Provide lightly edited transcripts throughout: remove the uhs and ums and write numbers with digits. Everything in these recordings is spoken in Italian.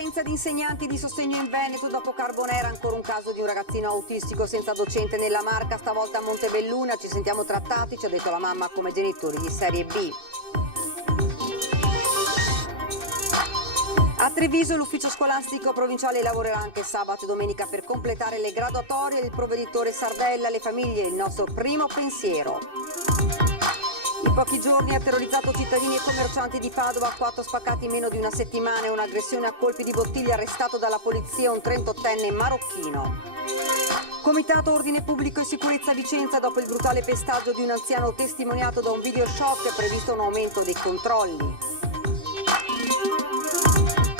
Carenza di insegnanti di sostegno in Veneto dopo Carbonera, ancora un caso di un ragazzino autistico senza docente nella Marca, stavolta a Montebelluna. Ci sentiamo trattati, ci ha detto la mamma, come genitori di serie B. A Treviso l'ufficio scolastico provinciale lavorerà anche sabato e domenica per completare le graduatorie. Il provveditore Sardella, le famiglie, il nostro primo pensiero. In pochi giorni ha terrorizzato cittadini e commercianti di Padova, 4 spaccati in meno di una settimana e un'aggressione a colpi di bottiglia, arrestato dalla polizia un 38enne marocchino. Comitato Ordine Pubblico e Sicurezza Vicenza, dopo il brutale pestaggio di un anziano testimoniato da un video shock, è previsto un aumento dei controlli.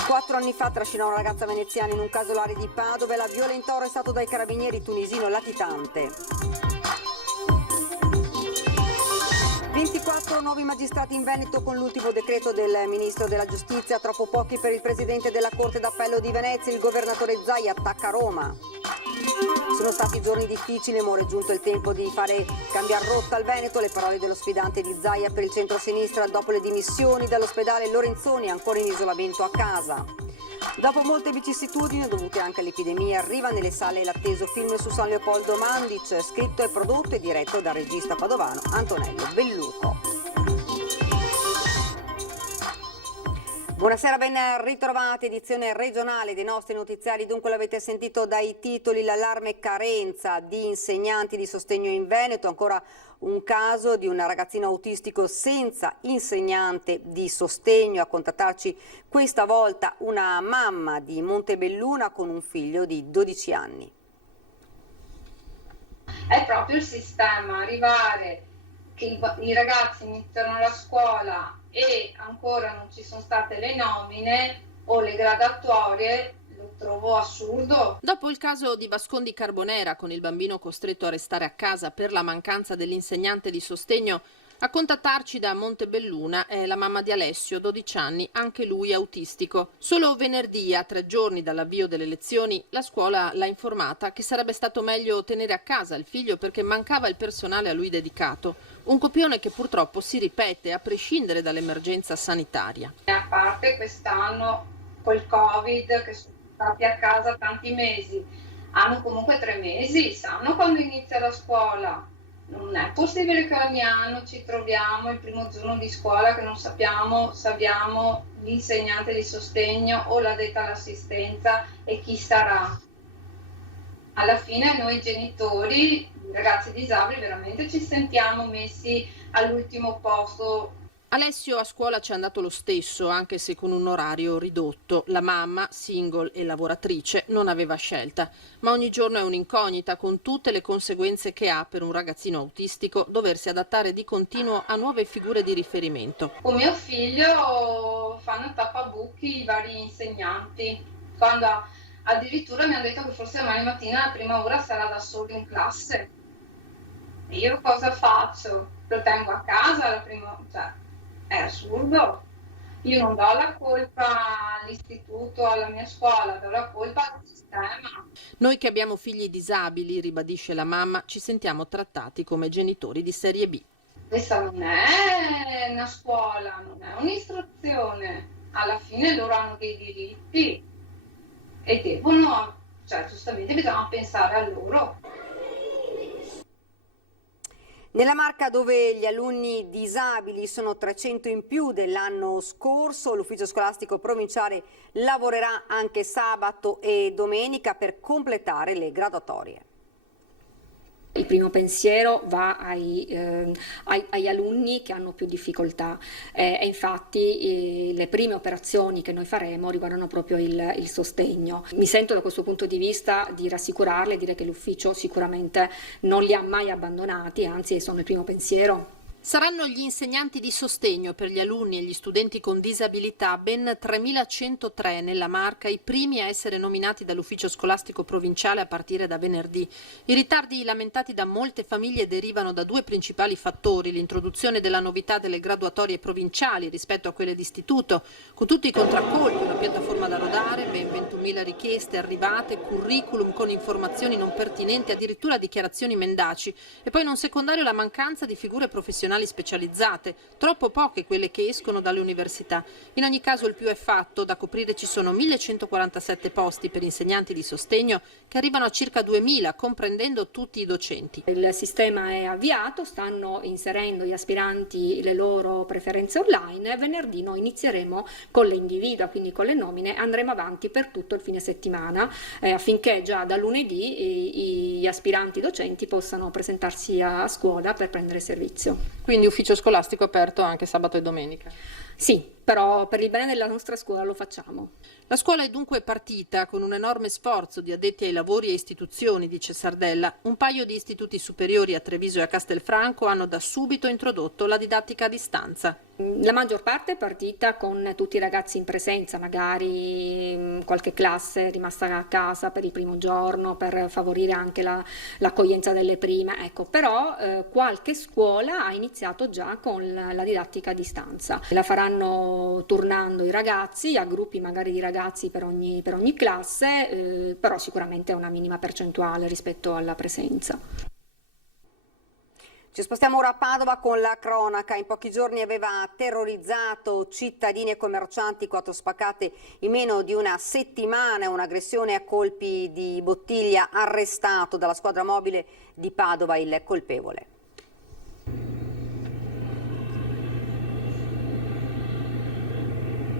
4 anni fa trascinò una ragazza veneziana in un casolare di Padova e la violentò, arrestato dai carabinieri, tunisino latitante. 24 nuovi magistrati in Veneto con l'ultimo decreto del Ministro della Giustizia, troppo pochi per il Presidente della Corte d'Appello di Venezia, il governatore Zaia attacca Roma. Sono stati giorni difficili, ma ora è giunto il tempo di fare cambiare rotta al Veneto, le parole dello sfidante di Zaia per il centro-sinistra dopo le dimissioni dall'ospedale Lorenzoni, ancora in isolamento a casa. Dopo molte vicissitudini dovute anche all'epidemia, arriva nelle sale l'atteso film su San Leopoldo Mandic, scritto e prodotto e diretto dal regista padovano Antonello Belluco. Buonasera, ben ritrovati, edizione regionale dei nostri notiziari. Dunque l'avete sentito dai titoli, l'allarme carenza di insegnanti di sostegno in Veneto, ancora un caso di un ragazzino autistico senza insegnante di sostegno. A contattarci questa volta una mamma di Montebelluna con un figlio di 12 anni. È proprio il sistema, arrivare che i ragazzi iniziano la scuola e ancora non ci sono state le nomine o le graduatorie, lo trovo assurdo. Dopo il caso di Bascondi Carbonera, con il bambino costretto a restare a casa per la mancanza dell'insegnante di sostegno, a contattarci da Montebelluna è la mamma di Alessio, 12 anni, anche lui autistico. Solo venerdì, a 3 giorni dall'avvio delle lezioni, la scuola l'ha informata che sarebbe stato meglio tenere a casa il figlio perché mancava il personale a lui dedicato. Un copione che purtroppo si ripete a prescindere dall'emergenza sanitaria. A parte quest'anno col Covid, che sono stati a casa tanti mesi, hanno comunque 3 mesi, sanno quando inizia la scuola. Non è possibile che ogni anno ci troviamo il primo giorno di scuola che non sappiamo se abbiamo l'insegnante di sostegno o l'addetta all'assistenza e chi sarà. Alla fine noi genitori, ragazzi disabili, veramente ci sentiamo messi all'ultimo posto. Alessio a scuola ci è andato lo stesso, anche se con un orario ridotto. La mamma, single e lavoratrice, non aveva scelta, ma ogni giorno è un'incognita, con tutte le conseguenze che ha per un ragazzino autistico doversi adattare di continuo a nuove figure di riferimento. Con mio figlio fanno tappabuchi i vari insegnanti, quando addirittura mi hanno detto che forse domani mattina la prima ora sarà da solo in classe. E io cosa faccio? Lo tengo a casa la prima, cioè è assurdo. Io non do la colpa all'istituto, alla mia scuola, do la colpa al sistema. Noi che abbiamo figli disabili, ribadisce la mamma, ci sentiamo trattati come genitori di serie B. Questa non è una scuola, non è un'istruzione. Alla fine loro hanno dei diritti e devono, cioè giustamente bisogna pensare a loro. Nella Marca, dove gli alunni disabili sono 300 in più dell'anno scorso, l'ufficio scolastico provinciale lavorerà anche sabato e domenica per completare le graduatorie. Il primo pensiero va agli alunni che hanno più difficoltà e infatti le prime operazioni che noi faremo riguardano proprio il sostegno. Mi sento da questo punto di vista di rassicurarle e dire che l'ufficio sicuramente non li ha mai abbandonati, anzi sono il primo pensiero. Saranno gli insegnanti di sostegno per gli alunni e gli studenti con disabilità, ben 3.103 nella Marca, i primi a essere nominati dall'ufficio scolastico provinciale a partire da venerdì. I ritardi lamentati da molte famiglie derivano da 2 principali fattori: l'introduzione della novità delle graduatorie provinciali rispetto a quelle d'istituto, con tutti i contraccolpi, una piattaforma da rodare, ben 21.000 richieste arrivate, curriculum con informazioni non pertinenti, addirittura dichiarazioni mendaci, e poi non secondario la mancanza di figure professionali professionali specializzate, troppo poche quelle che escono dalle università. In ogni caso il più è fatto, da coprire ci sono 1147 posti per insegnanti di sostegno che arrivano a circa 2000, comprendendo tutti i docenti. Il sistema è avviato, stanno inserendo gli aspiranti le loro preferenze online. Venerdì noi inizieremo con le individua, quindi con le nomine, andremo avanti per tutto il fine settimana affinché già da lunedì gli aspiranti docenti possano presentarsi a scuola per prendere servizio. Quindi ufficio scolastico aperto anche sabato e domenica? Sì, però per il bene della nostra scuola lo facciamo. La scuola è dunque partita con un enorme sforzo di addetti ai lavori e istituzioni, dice Sardella. Un paio di istituti superiori a Treviso e a Castelfranco hanno da subito introdotto la didattica a distanza. La maggior parte è partita con tutti i ragazzi in presenza, magari qualche classe è rimasta a casa per il primo giorno per favorire anche l'accoglienza delle prime, ecco, però qualche scuola ha iniziato già con la didattica a distanza. La faranno turnando i ragazzi a gruppi magari di ragazzi per ogni classe, però sicuramente è una minima percentuale rispetto alla presenza. Ci spostiamo ora a Padova con la cronaca. In pochi giorni aveva terrorizzato cittadini e commercianti, 4 spaccate in meno di una settimana, un'aggressione a colpi di bottiglia, arrestato dalla squadra mobile di Padova il colpevole.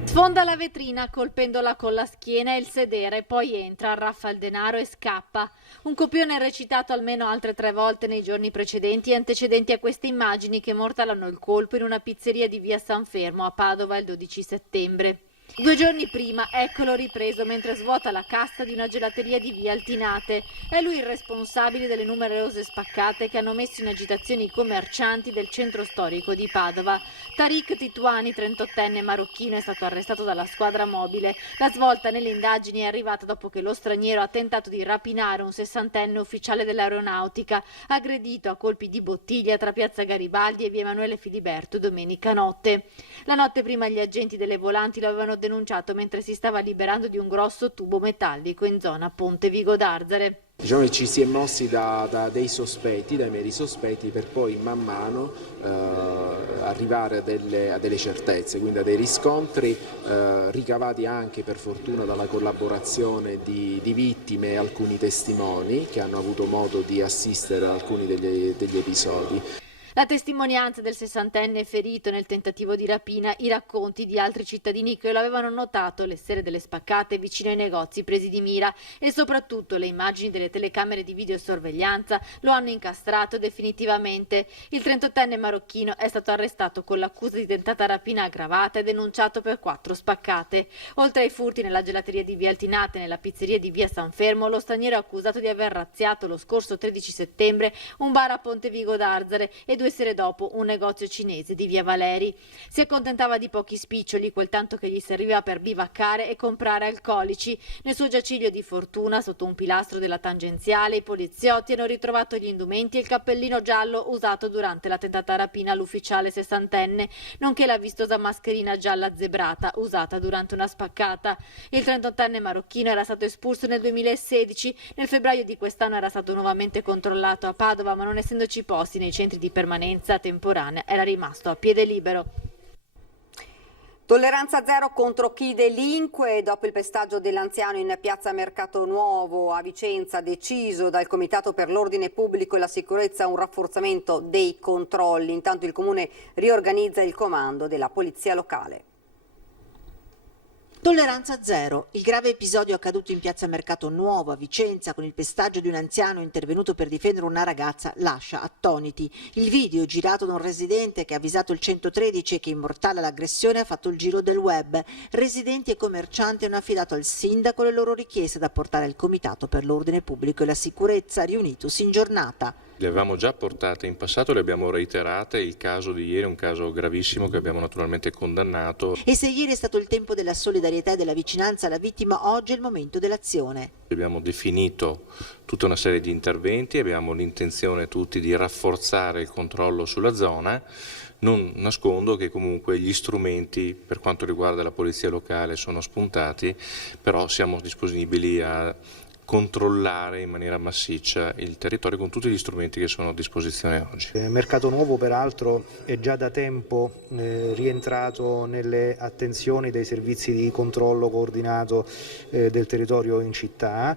Sfonda la vetrina colpendola con la schiena e il sedere, poi entra, arraffa il denaro e scappa. Un copione recitato almeno altre 3 volte nei giorni precedenti e antecedenti a queste immagini che mortalano il colpo in una pizzeria di via San Fermo a Padova il 12 settembre. 2 giorni prima, eccolo ripreso mentre svuota la cassa di una gelateria di via Altinate. È lui il responsabile delle numerose spaccate che hanno messo in agitazione i commercianti del centro storico di Padova. Tariq Tituani, 38enne marocchino, è stato arrestato dalla squadra mobile. La svolta nelle indagini è arrivata dopo che lo straniero ha tentato di rapinare un 60enne ufficiale dell'aeronautica, aggredito a colpi di bottiglia tra piazza Garibaldi e via Emanuele Filiberto domenica notte. La notte prima gli agenti delle volanti lo avevano denunciato mentre si stava liberando di un grosso tubo metallico in zona Ponte Vigo d'Arzare. Diciamo che ci si è mossi da dei sospetti, dai meri sospetti, per poi man mano arrivare a delle certezze, quindi a dei riscontri ricavati anche per fortuna dalla collaborazione di vittime e alcuni testimoni che hanno avuto modo di assistere ad alcuni degli episodi. La testimonianza del 60enne ferito nel tentativo di rapina, i racconti di altri cittadini che lo avevano notato le sere delle spaccate vicino ai negozi presi di mira e soprattutto le immagini delle telecamere di videosorveglianza lo hanno incastrato definitivamente. Il 38enne marocchino è stato arrestato con l'accusa di tentata rapina aggravata e denunciato per 4 spaccate. Oltre ai furti nella gelateria di via Altinate e nella pizzeria di via San Fermo, lo straniero è accusato di aver razziato lo scorso 13 settembre un bar a Ponte Vigo d'Arzare e 2 sere dopo un negozio cinese di via Valeri. Si accontentava di pochi spiccioli, quel tanto che gli serviva per bivaccare e comprare alcolici. Nel suo giaciglio di fortuna, sotto un pilastro della tangenziale, i poliziotti hanno ritrovato gli indumenti e il cappellino giallo usato durante la tentata rapina all'ufficiale 60enne, nonché la vistosa mascherina gialla zebrata usata durante una spaccata. Il 38enne marocchino era stato espulso nel 2016. Nel febbraio di quest'anno era stato nuovamente controllato a Padova, ma non essendoci posti nei centri di permanenza temporanea era rimasto a piede libero. Tolleranza zero contro chi delinque. Dopo il pestaggio dell'anziano in piazza Mercato Nuovo a Vicenza, deciso dal Comitato per l'Ordine Pubblico e la Sicurezza un rafforzamento dei controlli. Intanto il Comune riorganizza il comando della Polizia Locale. Tolleranza zero. Il grave episodio accaduto in piazza Mercato Nuovo a Vicenza con il pestaggio di un anziano intervenuto per difendere una ragazza lascia attoniti. Il video girato da un residente che ha avvisato il 113 e che immortala l'aggressione ha fatto il giro del web. Residenti e commercianti hanno affidato al sindaco le loro richieste da portare al Comitato per l'Ordine Pubblico e la Sicurezza riunitosi in giornata. Le avevamo già portate in passato, le abbiamo reiterate. Il caso di ieri è un caso gravissimo che abbiamo naturalmente condannato. E se ieri è stato il tempo della solidarietà e della vicinanza alla vittima, oggi è il momento dell'azione. Abbiamo definito tutta una serie di interventi, abbiamo l'intenzione tutti di rafforzare il controllo sulla zona. Non nascondo che comunque gli strumenti per quanto riguarda la polizia locale sono spuntati, però siamo disponibili a controllare in maniera massiccia il territorio con tutti gli strumenti che sono a disposizione oggi. Mercato Nuovo peraltro è già da tempo rientrato nelle attenzioni dei servizi di controllo coordinato del territorio in città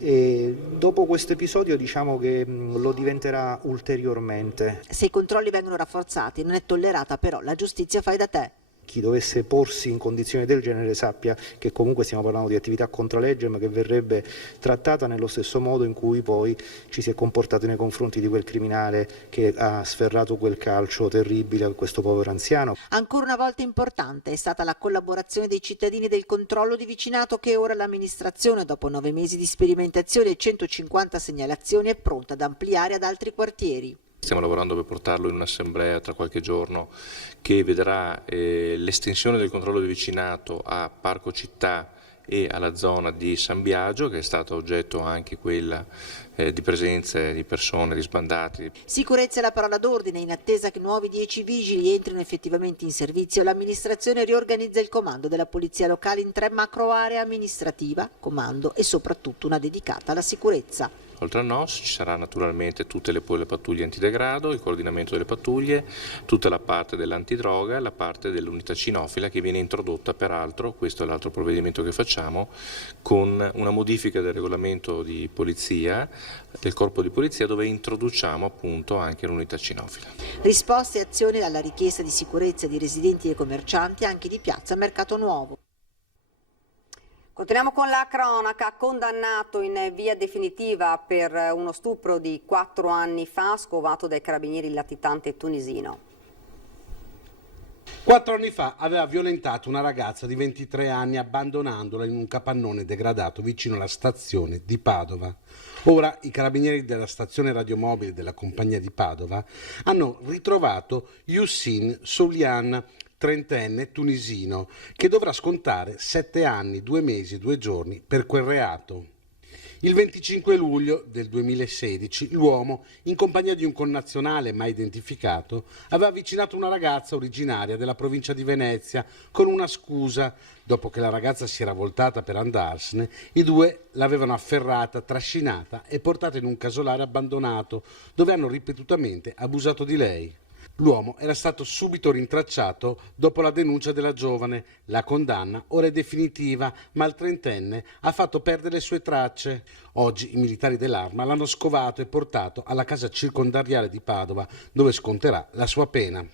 e dopo questo episodio diciamo che lo diventerà ulteriormente. Se i controlli vengono rafforzati non è tollerata però la giustizia fai da te. Chi dovesse porsi in condizioni del genere sappia che comunque stiamo parlando di attività contra legge ma che verrebbe trattata nello stesso modo in cui poi ci si è comportato nei confronti di quel criminale che ha sferrato quel calcio terribile a questo povero anziano. Ancora una volta importante è stata la collaborazione dei cittadini del controllo di vicinato che ora l'amministrazione dopo 9 mesi di sperimentazione e 150 segnalazioni è pronta ad ampliare ad altri quartieri. Stiamo lavorando per portarlo in un'assemblea tra qualche giorno che vedrà l'estensione del controllo di vicinato a Parco Città e alla zona di San Biagio, che è stata oggetto anche quella di presenze di persone, di sbandati. Sicurezza è la parola d'ordine. In attesa che nuovi 10 vigili entrino effettivamente in servizio, l'amministrazione riorganizza il comando della polizia locale in 3 macro aree: amministrativa, comando e soprattutto una dedicata alla sicurezza. Oltre al NOS ci sarà naturalmente tutte le pattuglie antidegrado, il coordinamento delle pattuglie, tutta la parte dell'antidroga, la parte dell'unità cinofila che viene introdotta peraltro, questo è l'altro provvedimento che facciamo, con una modifica del regolamento di polizia, del corpo di polizia, dove introduciamo appunto anche l'unità cinofila. Risposte e azioni alla richiesta di sicurezza di residenti e commercianti anche di piazza Mercato Nuovo. Continuiamo con la cronaca. Condannato in via definitiva per uno stupro di 4 anni fa, scovato dai carabinieri il latitante tunisino. 4 anni fa aveva violentato una ragazza di 23 anni abbandonandola in un capannone degradato vicino alla stazione di Padova. Ora i carabinieri della stazione radiomobile della compagnia di Padova hanno ritrovato Youssin Soulian, 30enne tunisino, che dovrà scontare 7 anni, 2 mesi e 2 giorni per quel reato. Il 25 luglio del 2016 l'uomo, in compagnia di un connazionale mai identificato, aveva avvicinato una ragazza originaria della provincia di Venezia con una scusa. Dopo che la ragazza si era voltata per andarsene, i due l'avevano afferrata, trascinata e portata in un casolare abbandonato, dove hanno ripetutamente abusato di lei. L'uomo era stato subito rintracciato dopo la denuncia della giovane. La condanna ora è definitiva, ma il 30enne ha fatto perdere le sue tracce. Oggi i militari dell'Arma l'hanno scovato e portato alla casa circondariale di Padova, dove sconterà la sua pena.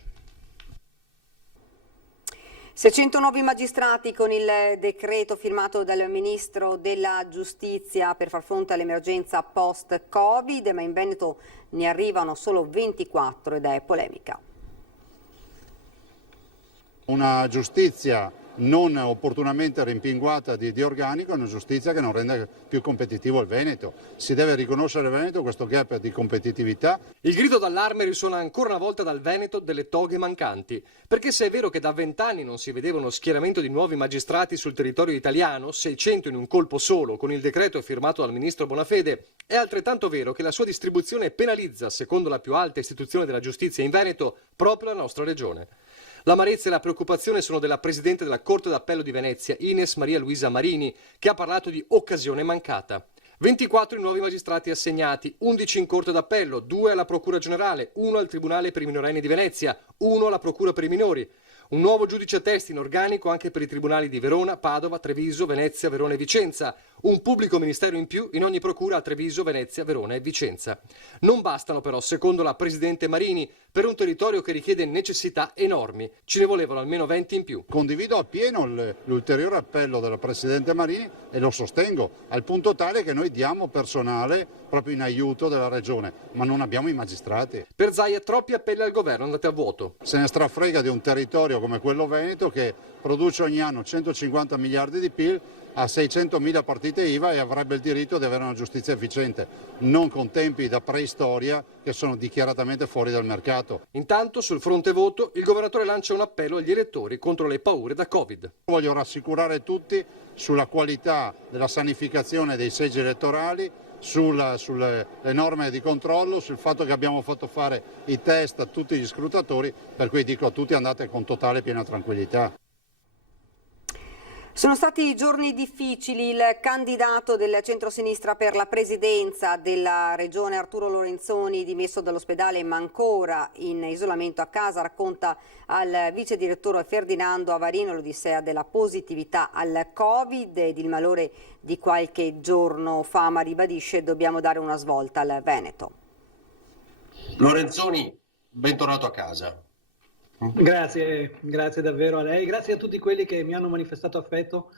600 nuovi magistrati con il decreto firmato dal Ministro della Giustizia per far fronte all'emergenza post-Covid, ma in Veneto ne arrivano solo 24 ed è polemica. Una giustizia non opportunamente rimpinguata di organico è una giustizia che non rende più competitivo il Veneto. Si deve riconoscere al Veneto questo gap di competitività. Il grido d'allarme risuona ancora una volta dal Veneto delle toghe mancanti, perché se è vero che da 20 anni non si vedeva uno schieramento di nuovi magistrati sul territorio italiano, 600 in un colpo solo con il decreto firmato dal ministro Bonafede, è altrettanto vero che la sua distribuzione penalizza, secondo la più alta istituzione della giustizia in Veneto, proprio la nostra regione. L'amarezza e la preoccupazione sono della Presidente della Corte d'Appello di Venezia, Ines Maria Luisa Marini, che ha parlato di occasione mancata. 24 i nuovi magistrati assegnati, 11 in Corte d'Appello, 2 alla Procura Generale, 1 al Tribunale per i minorenni di Venezia, 1 alla Procura per i minori. Un nuovo giudice a testa in organico anche per i tribunali di Verona, Padova, Treviso, Venezia, Verona e Vicenza. Un pubblico ministero in più in ogni procura a Treviso, Venezia, Verona e Vicenza. Non bastano però, secondo la Presidente Marini, per un territorio che richiede necessità enormi. Ce ne volevano almeno 20 in più. Condivido appieno l'ulteriore appello della Presidente Marini e lo sostengo, al punto tale che noi diamo personale proprio in aiuto della Regione, ma non abbiamo i magistrati. Per Zaia troppi appelli al governo andate a vuoto. Se ne strafrega di un territorio come quello veneto che produce ogni anno 150 miliardi di PIL, ha 600.000 partite IVA e avrebbe il diritto di avere una giustizia efficiente, non con tempi da preistoria che sono dichiaratamente fuori dal mercato. Intanto sul fronte voto il governatore lancia un appello agli elettori contro le paure da Covid. Voglio rassicurare tutti sulla qualità della sanificazione dei seggi elettorali, sulle norme di controllo, sul fatto che abbiamo fatto fare i test a tutti gli scrutatori, per cui dico a tutti andate con totale e piena tranquillità. Sono stati giorni difficili. Il candidato del centrosinistra per la presidenza della regione Arturo Lorenzoni, dimesso dall'ospedale ma ancora in isolamento a casa, racconta al vice direttore Ferdinando Avarino l'odissea della positività al Covid ed il malore di qualche giorno fa, ma ribadisce: dobbiamo dare una svolta al Veneto. Lorenzoni, bentornato a casa. Grazie davvero a lei, grazie a tutti quelli che mi hanno manifestato affetto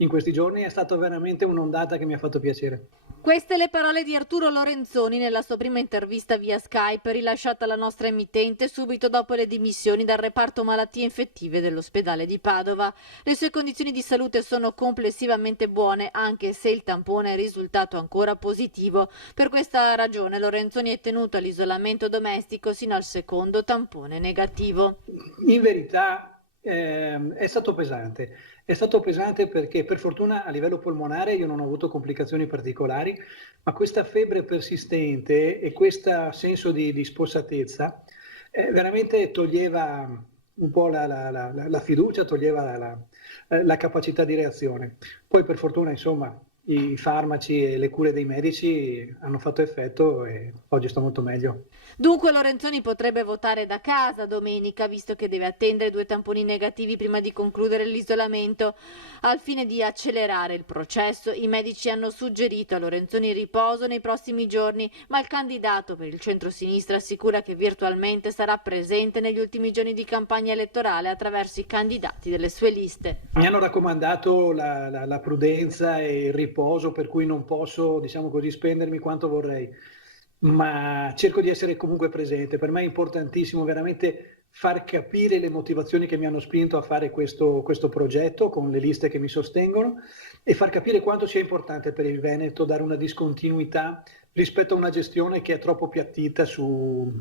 in questi giorni, è stata veramente un'ondata che mi ha fatto piacere. Queste le parole di Arturo Lorenzoni nella sua prima intervista via Skype rilasciata alla nostra emittente subito dopo le dimissioni dal reparto malattie infettive dell'ospedale di Padova. Le sue condizioni di salute sono complessivamente buone, anche se il tampone è risultato ancora positivo. Per questa ragione Lorenzoni è tenuto all'isolamento domestico sino al secondo tampone negativo. In verità è stato pesante. È stato pesante perché per fortuna a livello polmonare io non ho avuto complicazioni particolari, ma questa febbre persistente e questo senso di spossatezza veramente toglieva un po' la fiducia, toglieva la capacità di reazione. Poi per fortuna insomma i farmaci e le cure dei medici hanno fatto effetto e oggi sto molto meglio. Dunque Lorenzoni potrebbe votare da casa domenica, visto che deve attendere 2 tamponi negativi prima di concludere l'isolamento. Al fine di accelerare il processo, i medici hanno suggerito a Lorenzoni riposo nei prossimi giorni, ma il candidato per il centro-sinistra assicura che virtualmente sarà presente negli ultimi giorni di campagna elettorale attraverso i candidati delle sue liste. Mi hanno raccomandato la prudenza e il riposo, per cui non posso, diciamo così, spendermi quanto vorrei, ma cerco di essere comunque presente. Per me è importantissimo veramente far capire le motivazioni che mi hanno spinto a fare questo progetto con le liste che mi sostengono e far capire quanto sia importante per il Veneto dare una discontinuità rispetto a una gestione che è troppo piattita su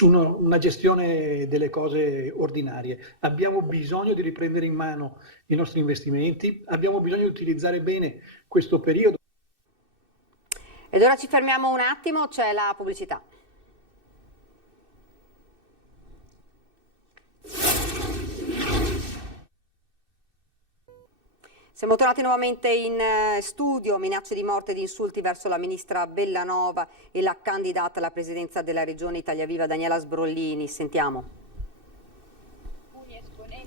una gestione delle cose ordinarie. Abbiamo bisogno di riprendere in mano i nostri investimenti, abbiamo bisogno di utilizzare bene questo periodo. Ed ora ci fermiamo un attimo, c'è la pubblicità. Siamo tornati nuovamente in studio. Minacce di morte e di insulti verso la ministra Bellanova e la candidata alla presidenza della regione Italia Viva Daniela Sbrollini. Sentiamo.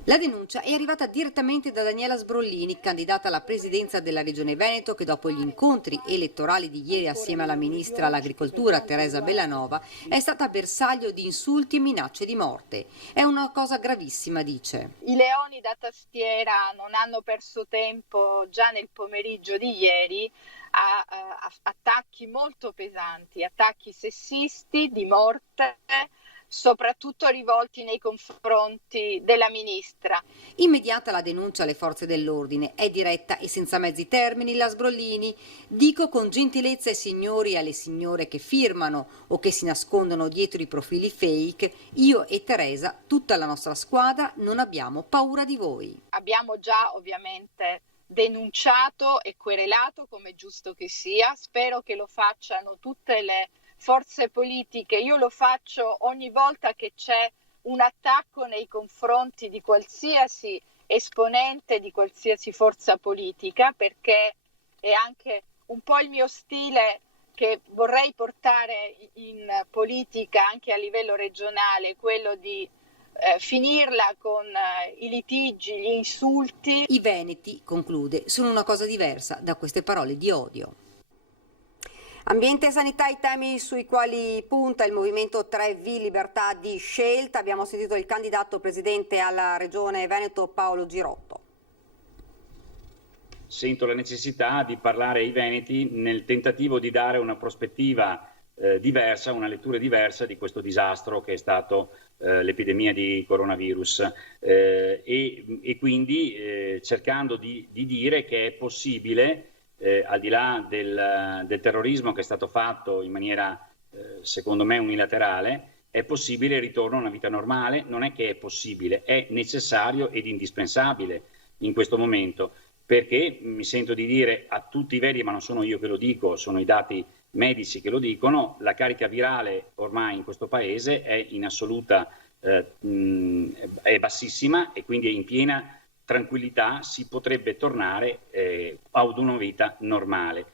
La denuncia è arrivata direttamente da Daniela Sbrollini, candidata alla presidenza della Regione Veneto, che dopo gli incontri elettorali di ieri assieme alla ministra all'Agricoltura Teresa Bellanova è stata bersaglio di insulti e minacce di morte. È una cosa gravissima, dice. I leoni da tastiera non hanno perso tempo già nel pomeriggio di ieri a attacchi molto pesanti, attacchi sessisti, di morte, soprattutto rivolti nei confronti della ministra. Immediata la denuncia alle forze dell'ordine, è diretta e senza mezzi termini la Sbrollini. Dico con gentilezza ai signori e alle signore che firmano o che si nascondono dietro i profili fake, io e Teresa, tutta la nostra squadra, non abbiamo paura di voi. Abbiamo già ovviamente denunciato e querelato, come è giusto che sia, spero che lo facciano tutte le forze politiche. Io lo faccio ogni volta che c'è un attacco nei confronti di qualsiasi esponente di qualsiasi forza politica, perché è anche un po' il mio stile che vorrei portare in politica anche a livello regionale, quello di finirla con i litigi, gli insulti. I veneti, conclude, sono una cosa diversa da queste parole di odio. Ambiente e sanità, i temi sui quali punta il Movimento 3V Libertà di Scelta. Abbiamo sentito il candidato presidente alla Regione Veneto Paolo Girotto. Sento la necessità di parlare ai veneti nel tentativo di dare una prospettiva diversa, una lettura diversa di questo disastro che è stato l'epidemia di coronavirus e quindi cercando di dire che è possibile, al di là del terrorismo che è stato fatto in maniera secondo me unilaterale, è possibile il ritorno a una vita normale. Non è che è possibile, è necessario ed indispensabile in questo momento, perché mi sento di dire a tutti i veri, ma non sono io che lo dico, sono i dati medici che lo dicono, la carica virale ormai in questo paese è in assoluta, è bassissima e quindi è in piena tranquillità si potrebbe tornare ad una vita normale.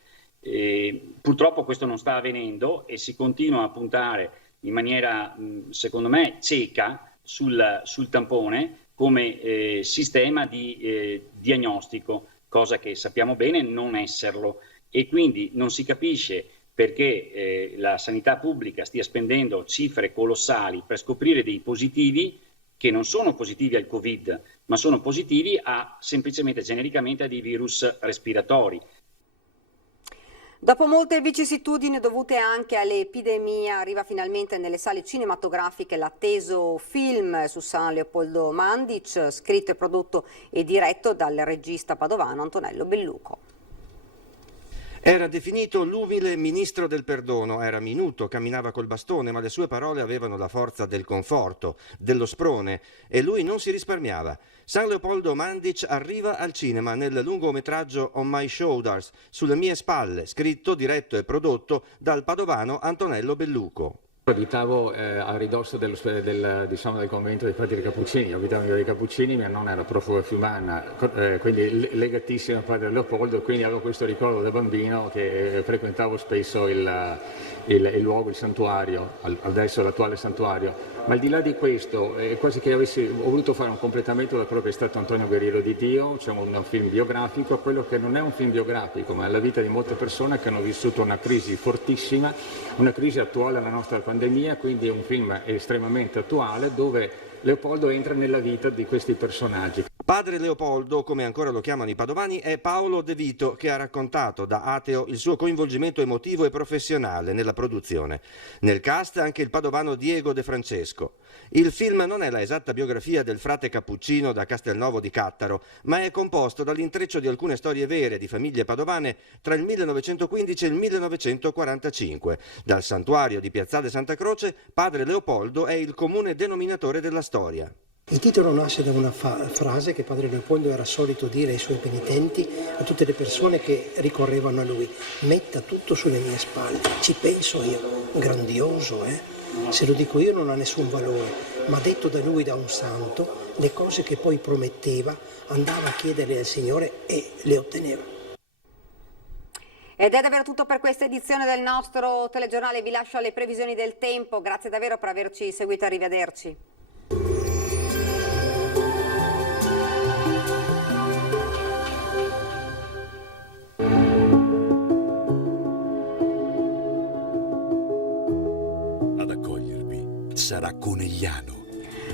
Purtroppo questo non sta avvenendo e si continua a puntare in maniera, secondo me, cieca sul tampone come sistema di diagnostico, cosa che sappiamo bene non esserlo, e quindi non si capisce perché la sanità pubblica stia spendendo cifre colossali per scoprire dei positivi che non sono positivi al Covid, ma sono positivi semplicemente genericamente a dei virus respiratori. Dopo molte vicissitudini dovute anche all'epidemia, arriva finalmente nelle sale cinematografiche l'atteso film su San Leopoldo Mandic, scritto e prodotto e diretto dal regista padovano Antonello Belluco. Era definito l'umile ministro del perdono, era minuto, camminava col bastone, ma le sue parole avevano la forza del conforto, dello sprone, e lui non si risparmiava. San Leopoldo Mandic arriva al cinema nel lungometraggio On My Shoulders, sulle mie spalle, scritto, diretto e prodotto dal padovano Antonello Belluco. Abitavo a ridosso del convento dei frati Cappuccini, abitavo in via dei Cappuccini, mia nonna era profuga fiumana, quindi legatissima al padre Leopoldo, quindi avevo questo ricordo da bambino che frequentavo spesso il luogo, il santuario, adesso l'attuale santuario. Ma al di là di questo, quasi che ho voluto fare un completamento da quello che è stato Antonio Guerriero di Dio, cioè un film biografico, quello che non è un film biografico, ma è la vita di molte persone che hanno vissuto una crisi fortissima, una crisi attuale alla nostra pandemia, quindi è un film estremamente attuale dove Leopoldo entra nella vita di questi personaggi. Padre Leopoldo, come ancora lo chiamano i padovani, è Paolo De Vito, che ha raccontato da ateo il suo coinvolgimento emotivo e professionale nella produzione. Nel cast anche il padovano Diego De Francesco. Il film non è la esatta biografia del frate cappuccino da Castelnuovo di Cattaro, ma è composto dall'intreccio di alcune storie vere di famiglie padovane tra il 1915 e il 1945. Dal santuario di Piazzale Santa Croce, Padre Leopoldo è il comune denominatore della storia. Il titolo nasce da una frase che padre Leopoldo era solito dire ai suoi penitenti, a tutte le persone che ricorrevano a lui: metta tutto sulle mie spalle, ci penso io. Grandioso, eh? Se lo dico io non ha nessun valore, ma detto da lui, da un santo, le cose che poi prometteva andava a chiederle al Signore e le otteneva. Ed è davvero tutto per questa edizione del nostro telegiornale, vi lascio alle previsioni del tempo, grazie davvero per averci seguito, arrivederci. Ad accogliervi sarà Conegliano.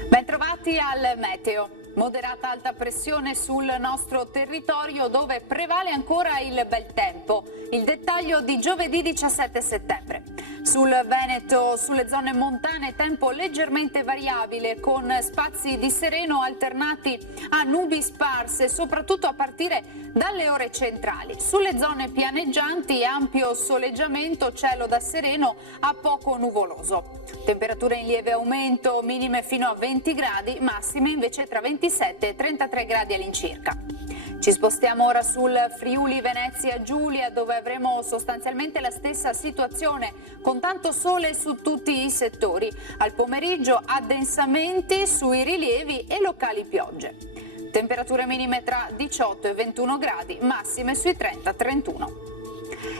Bentrovati al meteo. Moderata alta pressione sul nostro territorio dove prevale ancora il bel tempo. Il dettaglio di giovedì 17 settembre. Sul Veneto, sulle zone montane, tempo leggermente variabile con spazi di sereno alternati a nubi sparse, soprattutto a partire dalle ore centrali. Sulle zone pianeggianti ampio soleggiamento, cielo da sereno a poco nuvoloso. Temperature in lieve aumento, minime fino a 20 gradi, massime invece tra 27 e 33 gradi all'incirca. Ci spostiamo ora sul Friuli Venezia Giulia, dove avremo sostanzialmente la stessa situazione con tanto sole su tutti i settori. Al pomeriggio addensamenti sui rilievi e locali piogge. Temperature minime tra 18 e 21 gradi, massime sui 30-31.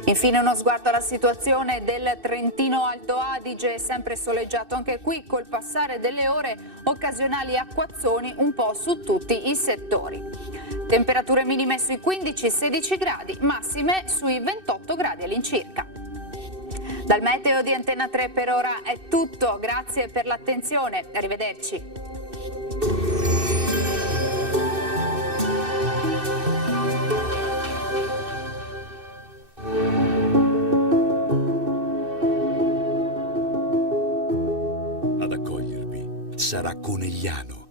Infine uno sguardo alla situazione del Trentino Alto Adige, sempre soleggiato anche qui, col passare delle ore occasionali acquazzoni un po' su tutti i settori. Temperature minime sui 15-16 gradi, massime sui 28 gradi all'incirca. Dal meteo di Antenna 3 per ora è tutto, grazie per l'attenzione, arrivederci. Ad accogliervi sarà Conegliano.